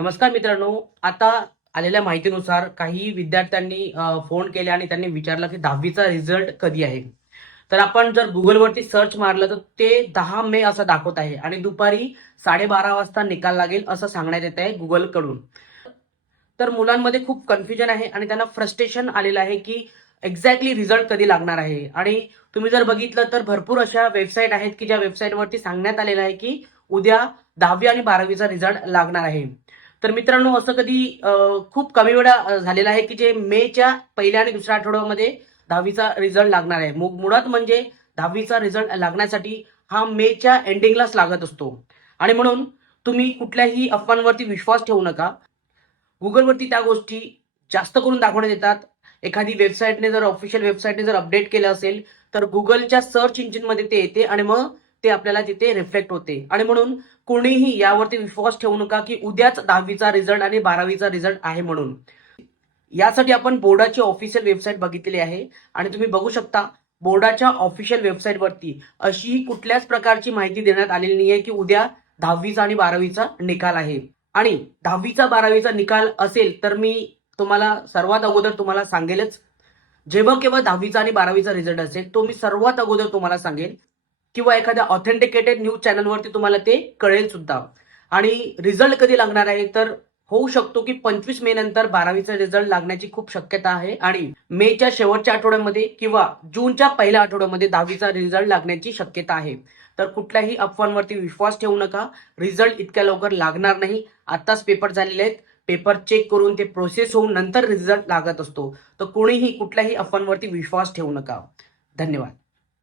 नमस्कार मित्रांनो आता आलेल्या माहितीनुसार काही विद्यार्थ्यांनी फोन केले आणि त्यांनी विचारलं की दहावीचा रिझल्ट कधी आहे? तर आपण जर गुगलवरती सर्च मारलं तर ते दहा मे असं दाखवत आहे आणि दुपारी साडेबारा वाजता निकाल लागेल असं सांगण्यात येत आहे गुगलकडून तर मुलांमध्ये खूप कन्फ्युजन आहे आणि त्यांना फ्रस्ट्रेशन आलेलं आहे की एक्झॅक्टली रिझल्ट कधी लागणार आहे? आणि तुम्ही जर बघितलं तर भरपूर अशा वेबसाईट आहेत की ज्या वेबसाईटवरती सांगण्यात आलेलं आहे की उद्या दहावी आणि बारावीचा रिझल्ट लागणार आहे. तर मित्रांनो असं कधी खूप कमी वेळा झालेलं आहे की जे मेच्या पहिल्या आणि दुसऱ्या आठवड्यामध्ये दहावीचा रिझल्ट लागणार आहे. मु- मुळात म्हणजे दहावीचा रिझल्ट लागण्यासाठी हा मेच्या एंडिंगलाच लागत असतो. आणि म्हणून तुम्ही कुठल्याही अफवांवरती विश्वास ठेवू नका. गुगलवरती त्या गोष्टी जास्त करून दाखवण्यात येतात. एखादी वेबसाईटने जर ऑफिशियल वेबसाईटने जर अपडेट केलं असेल तर गुगलच्या सर्च इंजिनमध्ये ते येते आणि मग ते आपल्याला तिथे रिफ्लेक्ट होते. आणि म्हणून कोणीही यावरती विश्वास ठेवू नका की उद्याच दहावीचा रिझल्ट आणि बारावीचा रिझल्ट आहे म्हणून. यासाठी आपण बोर्डाची ऑफिशियल वेबसाईट बघितलेली आहे. आणि तुम्ही बघू शकता बोर्डाच्या ऑफिशियल वेबसाईटवरती अशी कुठल्याच प्रकारची माहिती देण्यात आलेली नाही आहे की उद्या दहावीचा आणि बारावीचा निकाल आहे. आणि दहावीचा बारावीचा निकाल असेल तर मी तुम्हाला सर्वात अगोदर तुम्हाला सांगेलच. जेव्हा केव्हा दहावीचा आणि बारावीचा रिझल्ट असेल तो मी सर्वात अगोदर तुम्हाला सांगेल किंवा एखाद्या ऑथेंटिकेटेड न्यूज चॅनलवरती तुम्हाला ते कळेल सुद्धा. आणि रिझल्ट कधी लागणार आहे? तर होऊ शकतो की पंचवीस मे नंतर बारावीचा रिझल्ट लागण्याची खूप शक्यता आहे आणि मेच्या शेवटच्या आठवड्यामध्ये किंवा जूनच्या पहिल्या आठवड्यामध्ये दहावीचा रिझल्ट लागण्याची शक्यता आहे. तर कुठल्याही अफवांवरती विश्वास ठेवू नका. रिझल्ट इतक्या लवकर लागणार नाही. आताच पेपर झालेले आहेत. पेपर चेक करून ते प्रोसेस होऊन नंतर रिझल्ट लागत असतो. तर कोणीही कुठल्याही अफवांवरती विश्वास ठेवू नका. धन्यवाद.